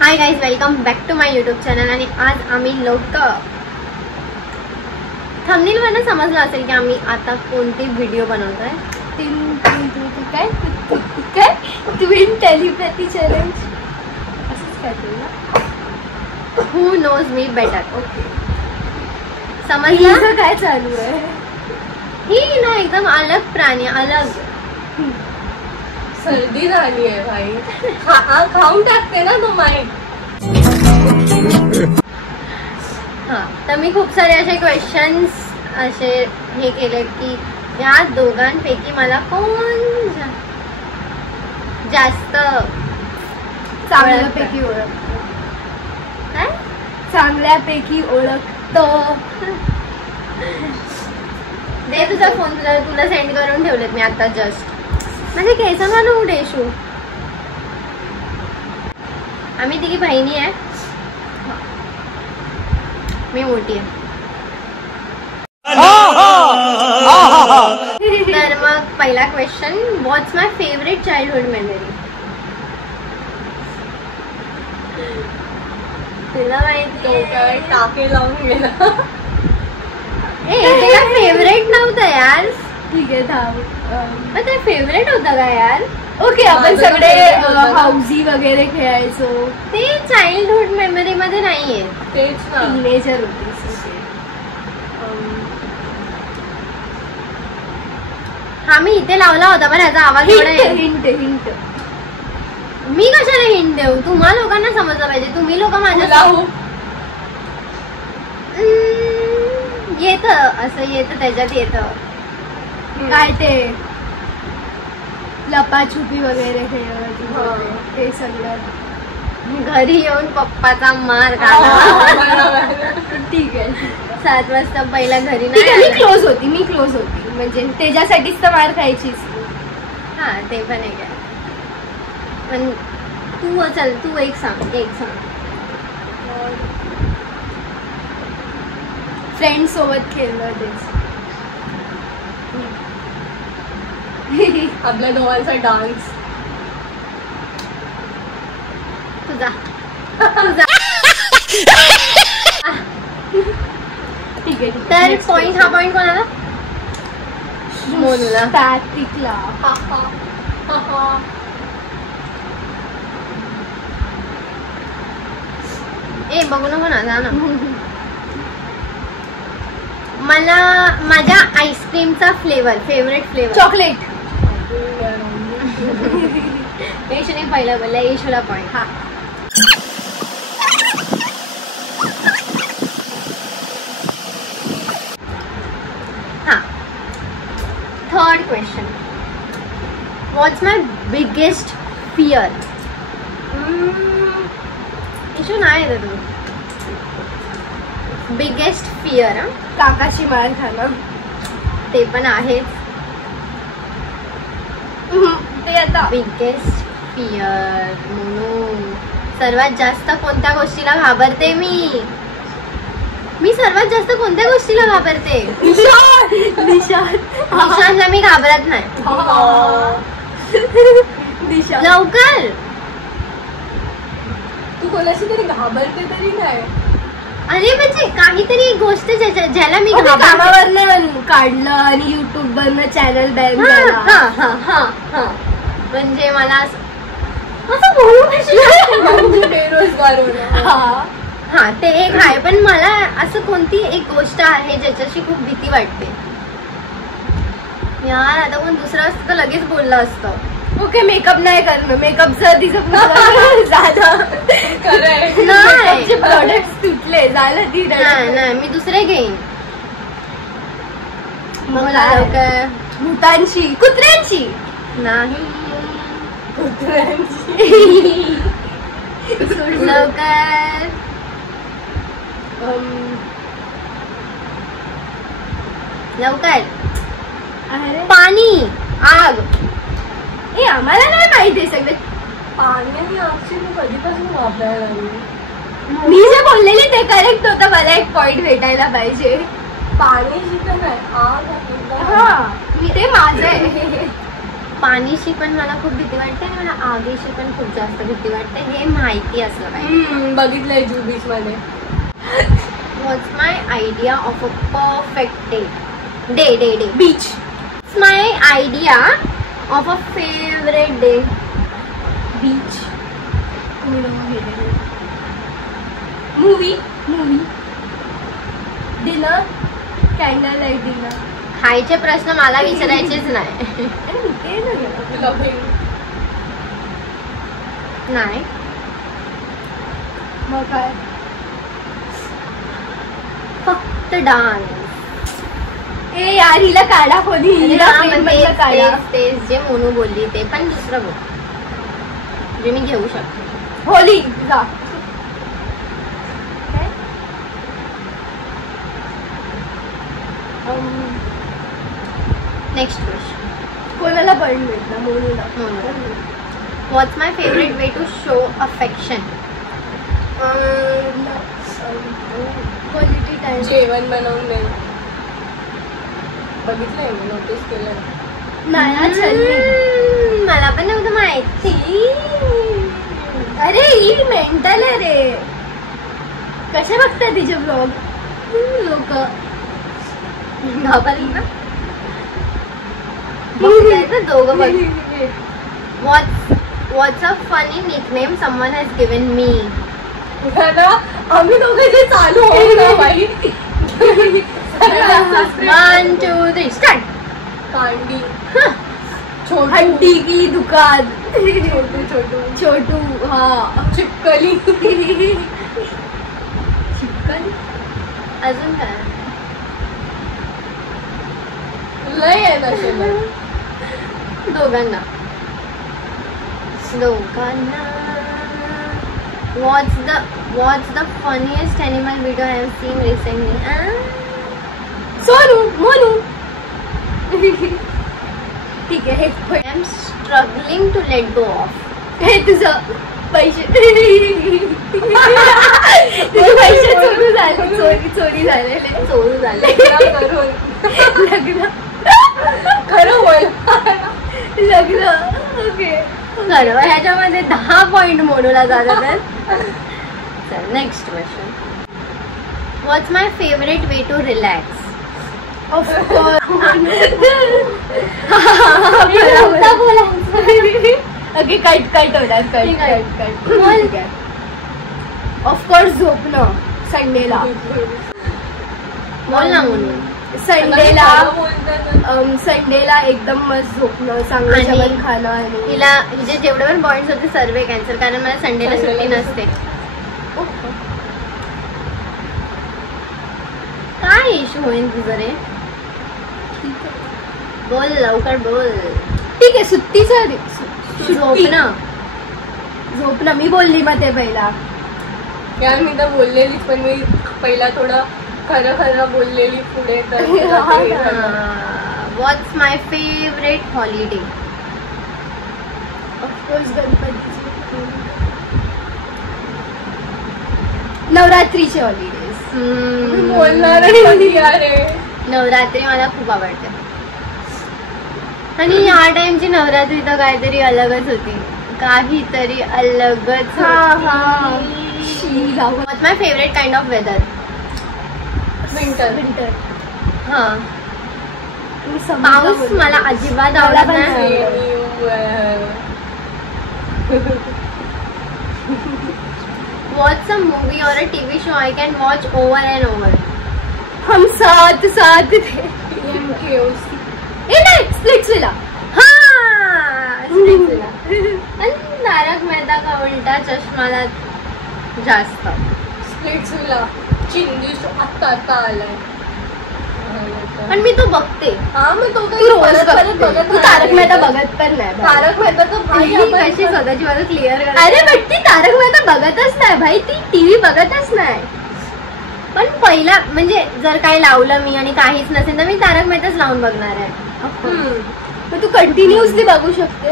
High guys, welcome back to my YouTube channel. आणि आज आम्ही लोक थंबनेल वरनं समजलं असेल की आम्ही आता कोणती व्हिडिओ बनवतोय. काय ट्विन टेलिपॅथी चॅलेंज असंच काहीतरी ना. Who knows me better. Okay, समजलं काय चालू आहे. ही ना एकदम अलग प्राणी, अलग. सर्दी झाली आहे भाई. खाऊन टाकते ना तो माईक. हा, तर मी खूप सारे असे क्वेश्चन्स असे हे केले की या दोघांपैकी मला कोण जास्त चांगल्यापैकी ओळखतो. काय चांगल्यापैकी ओळखतो. दे तुझा फोन, तुला सेंड करून ठेवलेत मी आता जस्ट. म्हणजे केस घालू डेशू. आम्ही तिघी बहिणी आहे, मी मोठी आहे. तर मग पहिला question, what's my favourite childhood memory. तुला माहिती काय टाके लावून गेला. त्याला फेवरेट नव्हतं यार. ठीक आहे, थांब. ते फेवरेट होतं का यार. ओके, आपण सगळे हाऊसी वगैरे खेळायचो. ते चाइल्डहुड मेमरी मध्ये नाहीये. तेच ना, टीनेजर होती. हा, मी इथे लावला होता पण ह्याचा आवाज एवढा आहे. हिंट. मी कशाला हिंट देऊ, तुम्हा लोकांना समजलं पाहिजे. तुम्ही लोक माझ्या येत असं येत, त्याच्यात येत काय ते लपाछुपी वगैरे खेळत. ते सगळं घरी येऊन पप्पाचा मार खाला. ठीक आहे. 7 वाजता पहिला घरी मी क्लोज होती. म्हणजे त्याच्यासाठीच तर मार खायचीच. हा, ते पण एक आहे. पण तू चल, तू एक सांग. फ्रेंड सोबत खेळलं तेच. आपल्या दोघांचा डान्स. तुझा ठीक आहे. तर पॉइंट, हा पॉइंट कोणाला? मोनूला. स्टॅटिकला. ए बघू नको ना, जा ना. मला माझ्या आईस्क्रीमचा फेवरेट फ्लेवर चॉकलेट. येशूने पहिला बोलला, येशूला पॉइंट. हा, थर्ड क्वेश्चन, व्हॉट्स माय बिगेस्ट फिअर. येशू नाही आहे तू. Biggest fear. काकाशी मार खाणं. ते पण आहेच. ते आता बिगेस्ट फिअर म्हणून सर्वात जास्त कोणत्या गोष्टीला घाबरते मी सर्वात जास्त कोणत्या गोष्टीला घाबरते? निशांतला मी घाबरत नाही. लवकर, तू कोणाशी तरी घाबरते तरी नाही. अरे म्हणजे काहीतरी एक गोष्ट ज्याला मी कामावरनं काढलं आणि युट्यूब वरनं चॅनल बॅन झाला. म्हणजे मला असं बेरोजगार होणं. हा, ते एक आहे. पण मला असं कोणती एक गोष्ट आहे ज्याच्याशी खूप भीती वाटते यार. आता कोण दुसरं असतं तर लगेच बोललं असतं. ओके, मेकअप नाही करणं. मेकअपचं तिचं झालं. प्रोडक्ट तुटले झालं. नाही, मी दुसरे घेईन. भूतांची, कुत्र्यांची नाही. लवकर पाणी, आग. आम्हाला नाही माहिती सगळे. पाणी आणि आगची तू कधीपासून वापरायला लागली. मी जे बोललेली ते करेक्ट होतं. मला एक पॉइंट भेटायला पाहिजे. पाणी जिथं नाही, आग. हा, ते माझं आहे. पाणीशी पण मला खूप भीती वाटते आणि मला आगीशी पण खूप जास्त भीती वाटते, हे माहिती असलं पाहिजे. बघितलंय जू बीच मध्ये. What's my idea of a perfect day beach. My idea of a favourite day beach. Movie dinner, candle light dinner. खायचे प्रश्न मला विचारायचेच नाही. नाही मग काय, फक्त डान्स. ए यार हिला काढा कोणी, हिला काढा. तेच जे मोनू बोलली ते, पण दुसरं बोल जे मी घेऊ शकते. होली जा. Next question. कोणाला पॉइंट भेटला? मोनूला. What's my favourite way to show affection? Quality time. जेवण बनवून दे. बघितलंय मी, नोटीस केलं. नाही मला पण नव्हतं माहिती. अरे ही मेंटल आहे रे. कसे बघतात तिचे ब्लॉग लोक? घाबरली ना दोघं बघ. What's a funny nickname someone has given me? आम्ही दोघे जे चालू होऊ ना बाई. 1 2 3 स्टार्ट. कांडी, हड्डी की दुकान, छोटू. हा चिपकली. अजून काय लय आहे ना दोघांना. What's the funniest animal video I have seen recently? Sonu, Monu. ठीक आहे. I'm struggling to let go of. हे तुझं पैसे चोरी झालेले. लग्न खरं बोल. लग्न ओके खरं. ह्याच्यामध्ये 10 पॉइंट मोनूला जातात. चल next question. What's my favourite way to relax? Okay cut होणार. कट. ऑफकोर्स झोपणं संडेला. बोल ना मोनू. संडेला एकदम मस्त झोपणं, चांगलं जेवण खाणं. आणि हिला हिचे जेवढे पण पॉइंट्स होते सर्व कॅन्सल, कारण मला संडेला सुट्टी नसते. काय इश्यू होईल तुझं रे? बोल लवकर बोल. ठीक आहे सुट्टीचं झोपणं. मी बोलली मग ते पहिला. यार मी तर बोललेलीच, पण मी पहिला थोडं खरं बोललेली पुढे. तर व्हॉट्स माय फेवरेट हॉलिडे? ऑफकोर्स गणपतीची. नवरात्रीचे हॉलिडेज. बोलणार नवरात्री मला खूप आवडते. आणि या टाइमची नवरात्री तर काहीतरी अलगच होती. काहीतरी अलगच. What's my favourite kind of weather? Winter. हा पाऊस मला अजिबात आवडत नाही. What's a movie or a TV show I can watch over and over? हम साथ थे. नाही स्प्लिट्सविला. तारक मेहता का उलटा चष्माला जास्त. स्प्लिट्सविला चिंदी आता आलाय. पण मी तो बघते. हा मग तो तू तारक मेहता बघत पण नाही. तारक मेहता तर कशी स्वतःची मला क्लिअर कर. अरे बट ती तारक मेहता बघतच नाही भाई. ती टीव्ही बघतच नाही. पण पहिला म्हणजे जर काही लावलं मी आणि काहीच नसेल तर मी तारक मेहताच लावून बघणार आहे. मग तू कंटिन्युअसली बघू शकते.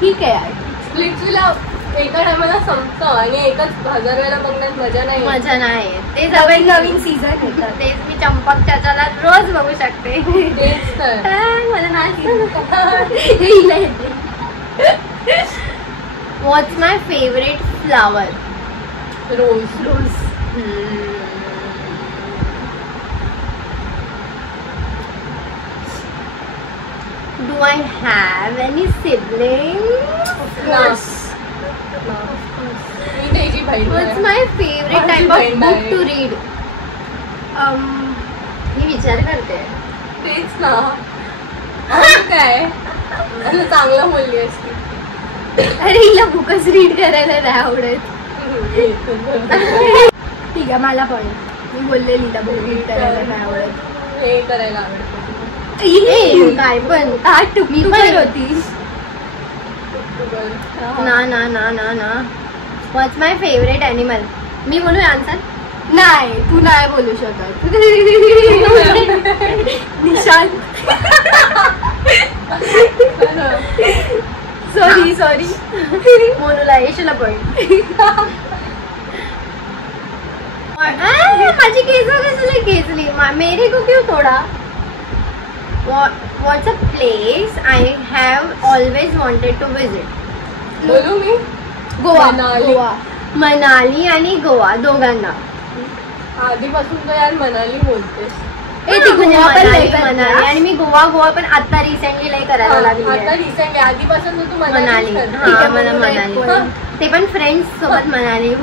ठीक आहे यार. स्प्लिट्सविला एका टायमाला संपतं आणि एकच 1000 वेळा बघण्यात मजा नाही. मजा नाही ते नवीन नवीन सीझन येतात. तेच मी चंपक चाचाला रोज बघू शकते. तेच तर. मला नाही. हिला येते. What's my favourite flower? Rose. Do I have any siblings? मी त्याची बहीण What's आहे. my favorite type of book to read? मी विचार करते. तेच ना. काय असं चांगलं बोलली असती. अरे हिला बुकच रीड करायला नाही आवडत. ठीक आहे मला पण. मी बोललेली हिला बुक रीड करायला नाही आवडत. हे करायला आवडतं. काय पण मी पण होती. ना व्हॉट्स माय फेवरेट ॲनिमल? मी बोलू आन्सर? नाही तू नाही बोलू शकत. निशांत. सॉरी मोनूला यशला पॉइंट. माझी केस कसली केसली मेरे को क्यों तोडा? What's a place I have always wanted to visit? बोलू मी? गोवा. गोवा. मनाली आणि गोवा दोघांना. आधीपासून तर यार मनाली बोलतेस. ती गोवा पण मनाली आणि मी गोवा पण आता रिसेंटली लय करायला लागली. आता रिसेंटली आधीपासून तर तू मनाली. हा मला मनाली. ते पण फ्रेंड्स सोबत मनाली.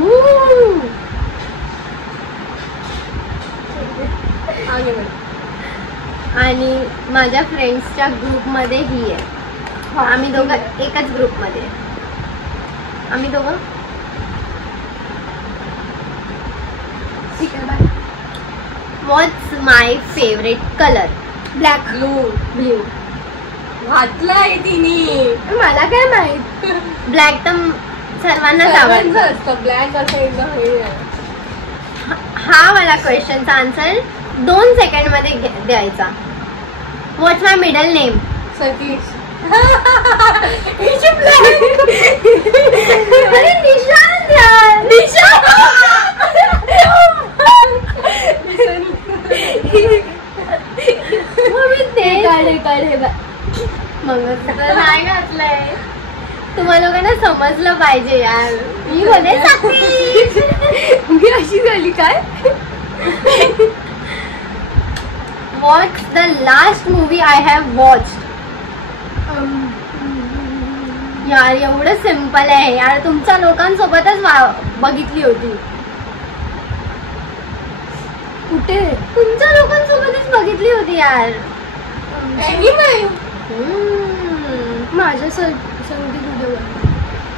आणि माझ्या फ्रेंड्सच्या ग्रुपमध्ये ही आहे. आम्ही दोघं एकच ग्रुपमध्ये. आम्ही दोघं ठीक आहे bye. What's my favourite colour? Black. Blue घातलाय तिने. मला काय माहित. ब्लॅक तर सर्वांनाच आवडतं असतं. ब्लॅक असं एकदम हे आहे. हा मला क्वेश्चनचा आन्सर 2 सेकंड मध्ये द्यायचा. व्हॉट्स माय मिडल नेम? सतीश. अरे निशांत यार. मग नाही घातलंय. तुम्हाला लोकांना समजलं पाहिजे यार. मी बोले मी अशी झाली काय? What's the last movie I have watched? यार एवढं सिंपल आहे यार. तुमच्या लोकांसोबतच बघितली होती. कुठे? तुमच्या लोकांसोबतच बघितली होती यार. माझ्या संगीत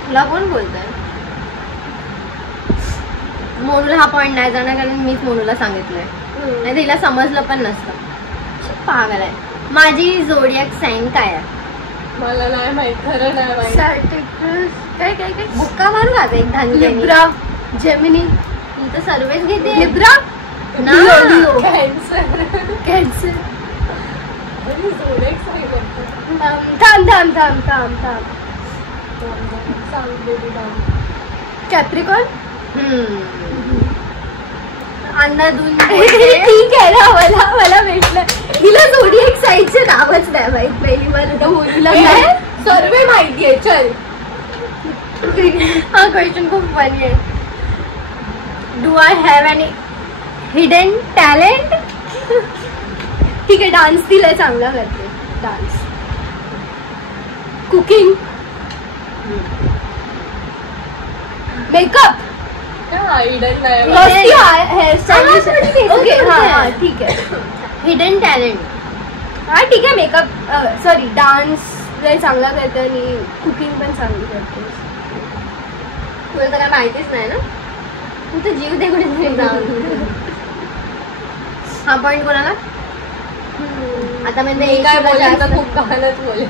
तुला कोण बोलतंय? मोनूला हा पॉइंट नाही जाणार कारण मीच मोनूला सांगितलंय. नाही तिला समजलं पण नसतं. पागल आहे. माझी झोडियाक साईन काय आहे? मला नाही माहित. खरं नाही माहित. काय बुक्का मारू का एक धान्य? लिब्रा. जेमिनी. मी तर सर्वेच घेते. लिब्रा. कॅन्सर. थांब. कॅप्रिकॉन. अंधाधुन. ठीक आहे ना. मला भेटलं. हिला थोडी एक साईडचं नावच नाही माहित. पहिली मला तर मुलीला काय सर्वे माहिती आहे. चल. हा क्वेश्चन खूप फनी आहे. Do I have any hidden talent? ठीक आहे. डान्स तिला चांगला करते. डान्स. कुकिंग. मेकअप. ठीक आहे. Hidden talent. हा ठीक आहे. मेकअप सॉरी डान्स चांगला करते आणि कुकिंग पण चांगली करते. तुला तर काय माहितीच नाही ना. तू तर जीव दे कुठे जाऊन. हा पॉइंट कोणाला? आता म्हणजे काय बोलायचं खूप कहाणच बोलेन.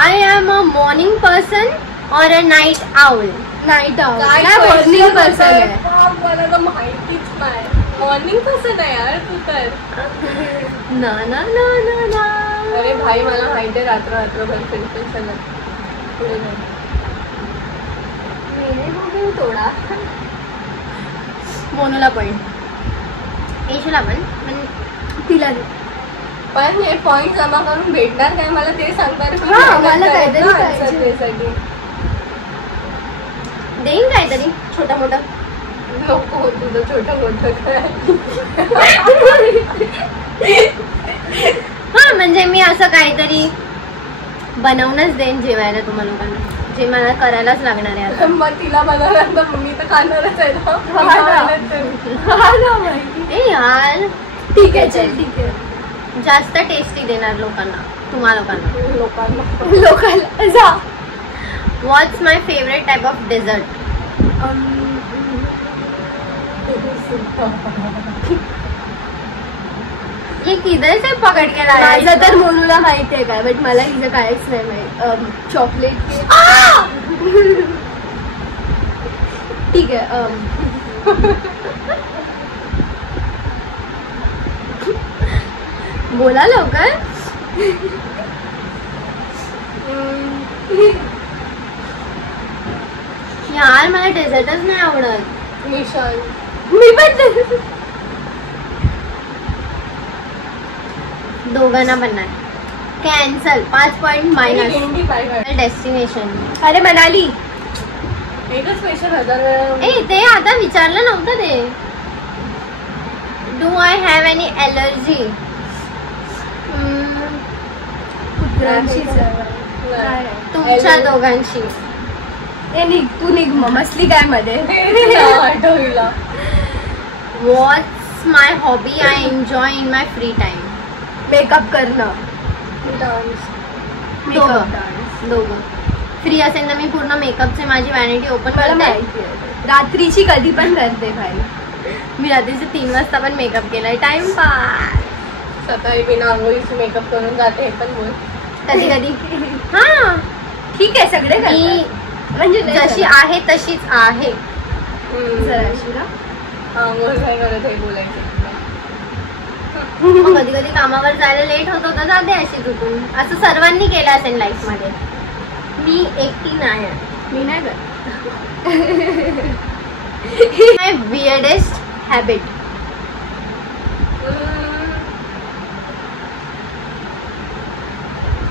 I am a morning person or a night owl? Night owl. Morning person आहे. मला तर माहितीच नाही. मॉर्निंग पर्सन आहे यार तू तर. ना ना ना ना ना. अरे भाई मला माहिती आहे. रात्रभर फिरते. चला पुढे जाऊ. थोडा. मोनूला पॉइंट, येशूला पण तिला दे. पण हे पॉइंट जमा करून भेटणार काय मला ते सांगणार. हा, मला काहीतरी त्यासाठी देईन काहीतरी छोटा मोठा. नको, तुझं छोटं मोठं काय. हा म्हणजे मी असं काहीतरी बनवूनच देईन जेवायला तुम्हा लोकांना, जे मला करायलाच लागणार आहे आता. मग तिला बनवणार तर मी तर खाणारच आहे ना. ए यार ठीक आहे, चल ठीक आहे. जास्त टेस्टी देणार लोकांना, तुम्हा लोकांना. लोकांना जा. व्हॉट्स my favourite type of desert? ये किधर से पकड़ के लाया? माझं तर मोनूला माहिती आहे काय, बट मला हिचं कायच नाही माहित. Chocolate cake. ठीक आहे. बोला लवकर. यार मला डेझर्टच नाही आवडत. मिशन. मी पण दोघांना पण नाही. कॅन्सल. 5 point minus. डेस्टिनेशन. अरे मनाली. एकच क्वेश्चन 1000 वेळा. ए ते आता विचारलं नव्हतं ते. Do I have any allergy? तुमच्या दोघांशी. ए निघ, तू निघ मग. मसली काय मध्ये. What's my hobby I enjoy in my free time? Makeup करणं. दोघं. फ्री असेल तर मी पूर्ण मेकअपचे माझी वॅनिटी ओपन मला करते. माहिती आहे. रात्रीची कधी पण करते भाई. मी रात्रीचे 3 वाजता पण मेकअप केलाय. टाइमपास. सकाळी बिना आंघोळीची मेकअप करून जाते हे पण बोल. कधी कधी. हा ठीक आहे, सगळे मी म्हणजे जशी आहे तशीच आहे. जराशी ना आंघोळ काय करत आहे बोलायचं. कधी कधी कामावर जायला लेट होत होतं, जाते अशी चुकून. असं सर्वांनी केलं असेल लाईफ मध्ये. मी एकटी नाही आहे. मी नाही करत. माय वियर्डेस्ट हॅबिट?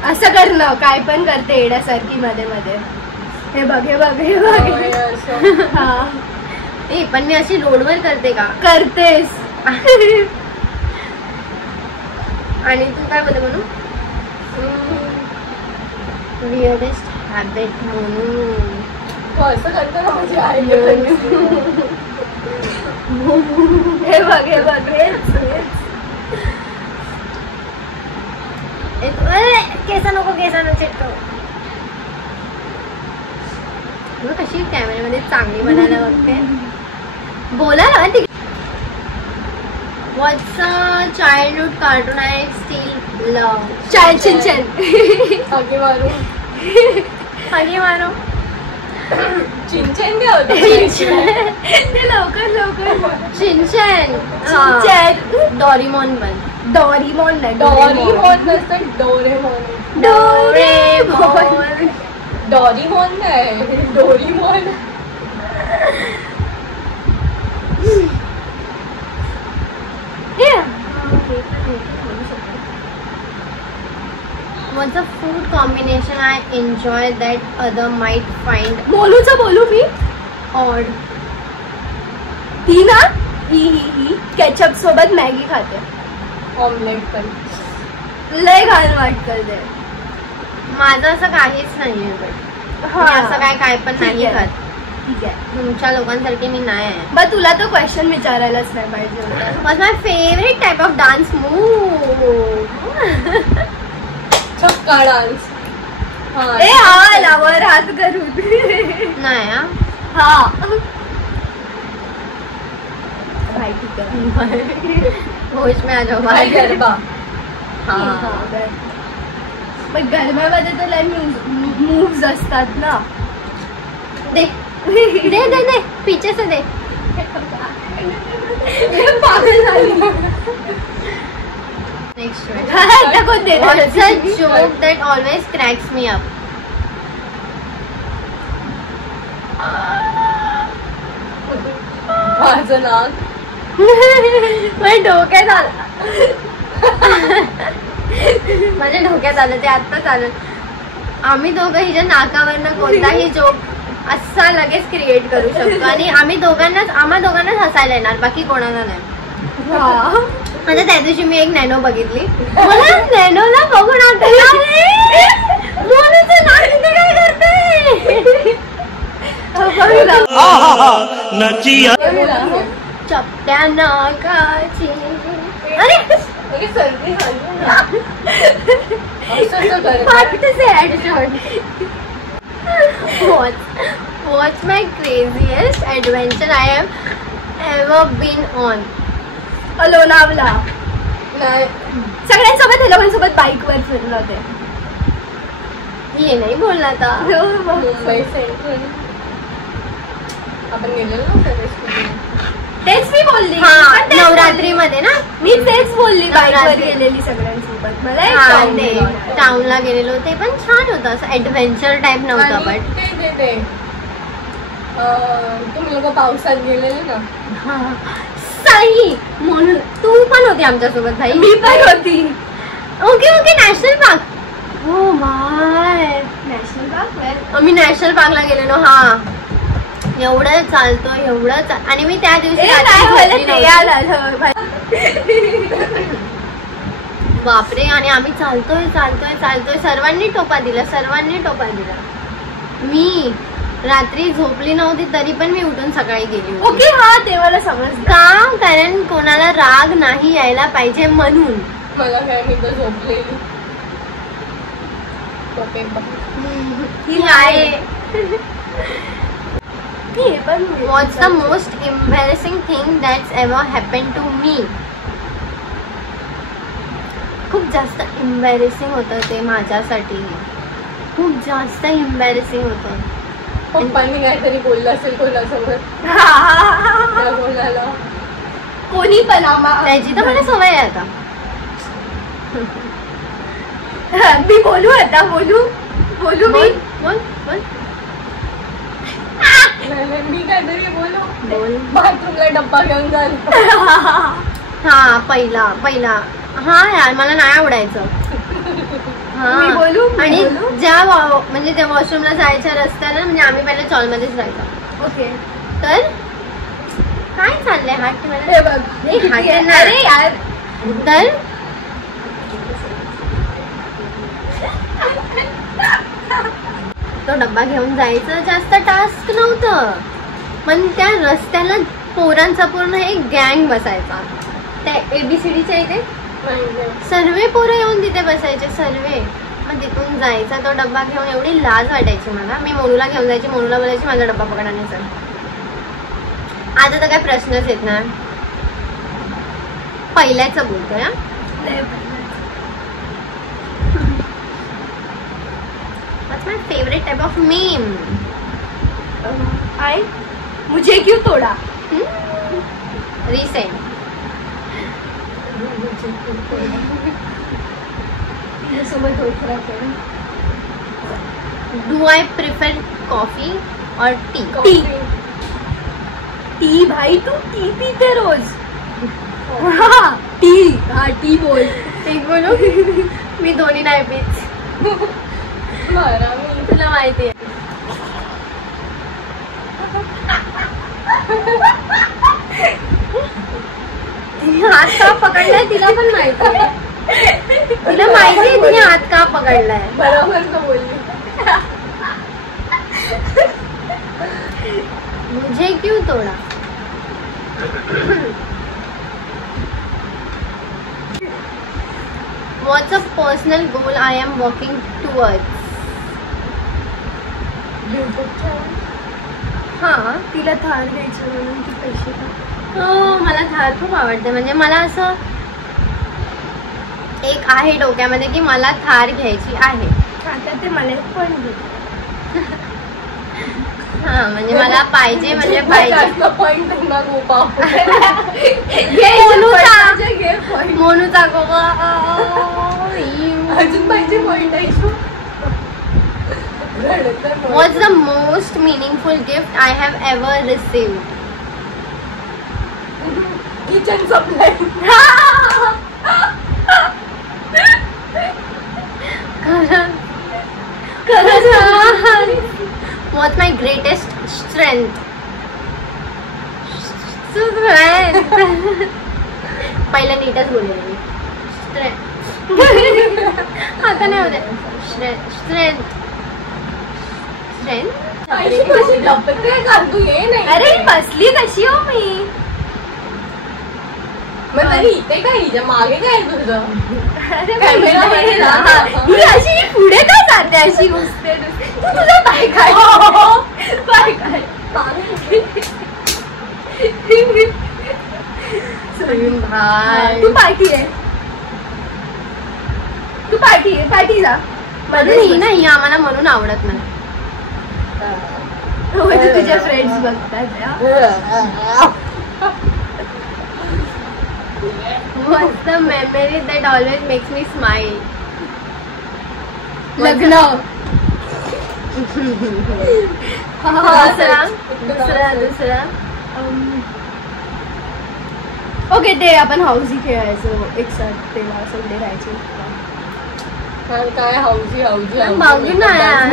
असं करणं, काय पण करते येड्यासारखी मध्ये मध्ये. हे बघ हे बघ हे बघ. हा ए पण मी अशी रोडवर करते का? करतेस. आणि तू काय बोलते म्हणून? वियर्डेस्ट हॅबिट म्हणून असं करतो ना माझी आई. हे बघ हे बघ. केसा नको, केसा नको चिटकव. कशी कॅमेऱ्यामध्ये चांगली बनायला बघते. बोला ना. ठीक. What's a childhood cartoon I still love? Child Shinchan. आगे मारो. आगे मारो. चिंचन काय होतं? लवकर लवकर. चिंचन. चिंचन. डोरेमॉन पण. डोरेमॉन नाही. डोरेमॉन नसतं. डोरेमॉन. डोरेमॉन. डोरेमॉन नाही. Doraemon. What's a food combination I enjoy that other might find मोलूचं बोलू मी? odd? ती ना ही केचप सोबत मॅगी खाते. ऑमलेट पण लय घाण वाटतं ते. माझं असं काहीच नाहीये. पण मी असं काय पण नाही खात. ठीक आहे. तुमच्या लोकांसारखी मी नाही आहे. मग तुला तो क्वेश्चन विचारायलाच नाही पाहिजे. What's my favorite type of dance move? छक्का डान्स. ए हा लावर हात करून. नाही हा. हा भाई ठीक आहे. होश में आ जाओ. गरबा. हाँ. पण गरब्यामध्ये तर लय मूव्स असतात ना. दे दे दे दे पीछे से दे. पागल झाली. Next What's a joke that always cracks me up? माझं नाक डोक्यात आलं. माझ्या डोक्यात आलं ते आत्ताच आलं. आम्ही दोघं हिच्या नाकावरनं कोणताही जोक असा लगेच क्रिएट करू शकतो आणि आम्हा दोघांनाच हसायला येणार, बाकी कोणाला नाही. आता त्या दिवशी मी एक नॅनो बघितली, मला नॅनोला बघून काय करते चपट्या नाकाची. अरे सर्दी What's my craziest adventure I have ever been on? Lonavala. सगळ्यांसोबत हे लोकांसोबत बाईक वर फिरलं होते. ये नाही बोलला था. मुंबई सेंट्रल आपण गेलेलो ना, तेच मी बोलली. नवरात्री मध्ये ना मी तेच बोलली, बाईक वर गेलेली सगळ्यांसोबत. मला टाउनला गेलेलो, ते पण छान होतं, असं ऍडव्हेंचर टाइप नव्हतं. पण ते तुम्ही लोक पावसात गेलेले ना. सही म्हणून तू पण होती आमच्यासोबत भाई. मी पण होती. Okay national park. हो बाय, नॅशनल पार्क. आम्ही नॅशनल पार्कला गेलेलो. हा एवढं चालतो आणि मी त्या दिवशी बापरे. आणि आम्ही चालतोय सर्वांनी टोपा दिला. मी रात्री झोपली नव्हती तरी पण मी उठून सकाळी गेली. ओके हा ते मला समजलं. का? कारण कोणाला राग नाही यायला पाहिजे म्हणून. मला काय, मी तर झोपलेली. What's the most embarrassing thing that's ever happened to me? खूप जास्त एम्बॅरेसिंग होतं ते माझ्यासाठी. खूप जास्त एम्बॅरेसिंग होतं. पप्पांनी काहीतरी बोललं असेल कोणासोबत. बोलायला कोणी पण त्याची तर मला सवय आहे आता. मी बोलू आता. बोलू मी. बोल. मी काहीतरी बोल. बाथरूमला डब्बा घेऊन जाल. हा पहिला हा यार मला नाही आवडायचं. आणि म्हणजे त्या वॉशरूमला जायच्या रस्त्याला, म्हणजे आम्ही पहिल्या चॉलमध्येच राहायचो. ओके. तर काय चाललंय हात तर तो डब्बा घेऊन जायचं जास्त टास्क नव्हतं, पण त्या रस्त्याला पोरांचा पूर्ण एक गँग बसायचा. त्या ABCDच्या इथे सर्वे पोरं येऊन तिथे बसायचे सर्वे. मग तिथून जायचा तो डब्बा घेऊन. एवढी लाज वाटायची मला. मी मोनूला घेऊन जायची, मोनूला बोलायची माझा डब्बा पकडण्याचा. आता तर काय प्रश्नच येत ना. पहिल्याचं बोलतोय हा. What's my favorite type of meme? मुझे क्यों तोड़ा. Recent. Do I prefer coffee or tea? T भाई, तू टी पीते रोज. टी बोल. एक बोलू. मी दोन्ही नाही पीत. तुला माहिती आहे. हात का पकडलाय तिला पण माहिती आहे. तिला माहिती आहे तिने हात का पकडलाय. बरोबर का बोलली. मुझे क्यों तोड़ा. What's a personal goal I am working towards? हा, तिला थार द्यायचं म्हणून ती पैसे का. मला थार खूप आवडते. म्हणजे मला असं एक आहे डोक्यामध्ये की मला थार घ्यायची आहे. आता ते मला पण हा म्हणजे मला पाहिजे म्हणजे पाहिजे. मोनूचा गोवा अजून पाहिजे पॉइंट आहे. What's the most meaningful gift I have ever received? Kitchen supply. What's my greatest strength? पहिला नीटच बोलले मी. आता नाही होते. स्ट्रेंथ. अरे बसली कशी हो मी. मग तरी इथे काय हिच्या मागे काय तुझं. ही अशी पुढे का जाते अशी घुसते. तू तुझा पाय काय पाय काय भाई तू पाठी आहे. तू पाठी आहे. पाठी जा. म्हणून ही ना ही आम्हाला म्हणून आवडत नाही. तुझ्या फ्रेंड्स बघतात. What's the memory that always makes me smile? लग्न. दुसरा ओके ते आपण हाऊसी खेळायचो एक साथ तेव्हा सगळे राहायचे. काय हाऊसी बघ ना यार.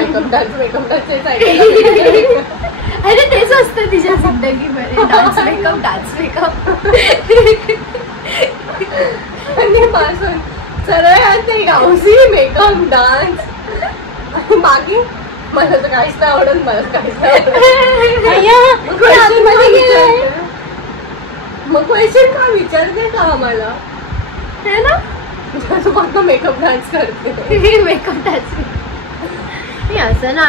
अरे तेच असतं तिच्या जिंदगीमध्ये. डान्स मेकअप आणि पासून सरळ ते हाऊसी मेकअप डान्स. बाकी मला तर काहीच नाही आवडत. मला काहीच नाही आवडत. मग क्वेश्चन का विचारते का आम्हाला. है ना. तू फक्त मेकअप डान्स करते. मेकअप डान्स असं ना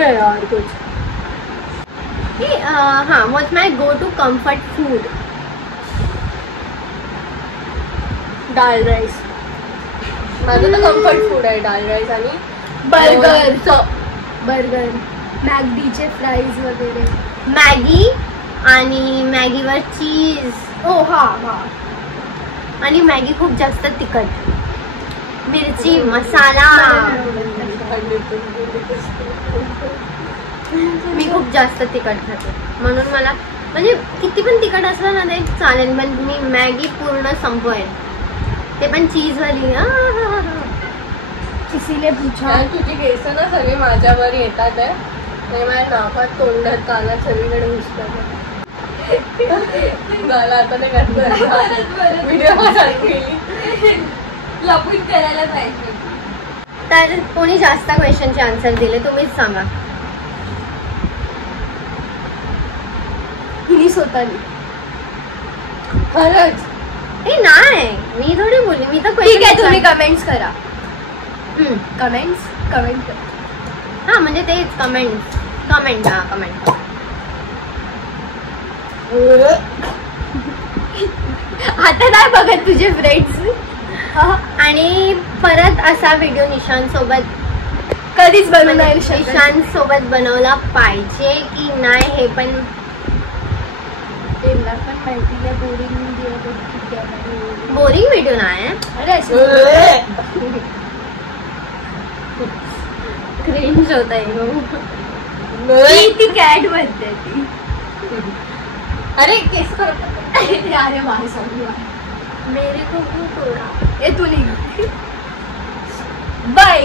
यार कुछ. हाँ what's my go to comfort food. Dal rice. माझं तर कम्फर्ट फूड आहे डाल राईस आणि बर्गर मॅगडीचे फ्राईज वगैरे. मॅगी आणि मॅगीवर चीज. ओ हा हा. आणि मॅगी खूप जास्त तिखट. मिरची मसाला. मी खूप जास्त तिखट खाते म्हणून मला म्हणजे किती पण तिखट असलं ना ते चालेल. पण मी मॅगी पूर्ण संपवेल. ते पण चीजवाली. किसीने पूछा. तुझी केस ना सगळे माझ्यावर येतात आहे. ते माझ्या नाकात तोंडात कानात सगळीकडे घुसतात. मला आता नाही करत. व्हिडिओ लपून करायला पाहिजे. तर कोणी जास्त क्वेश्चनचे आन्सर दिले तुम्हीच सांगा. हिनी स्वतःनी. खरंच. ए नाही मी थोडी बोलली. मी तर ठीक आहे तुम्ही कमेंट्स करा. कमेंट करा. हा म्हणजे तेच कमेंट. आता नाही बघत तुझे फ्रेंड्स. आणि परत असा व्हिडिओ निशांत सोबत कधीच बनवू नाही. निशांत सोबत बनवला पाहिजे की नाही हे पण त्यांना पण माहिती आहे. बोरिंग व्हिडिओ नाही. अरे क्रिंज होत आहे. ती कॅट बनते ती. अरे केस अरे माझे सॉरी मेरे को थोड़ा ये तू नहीं. बाय.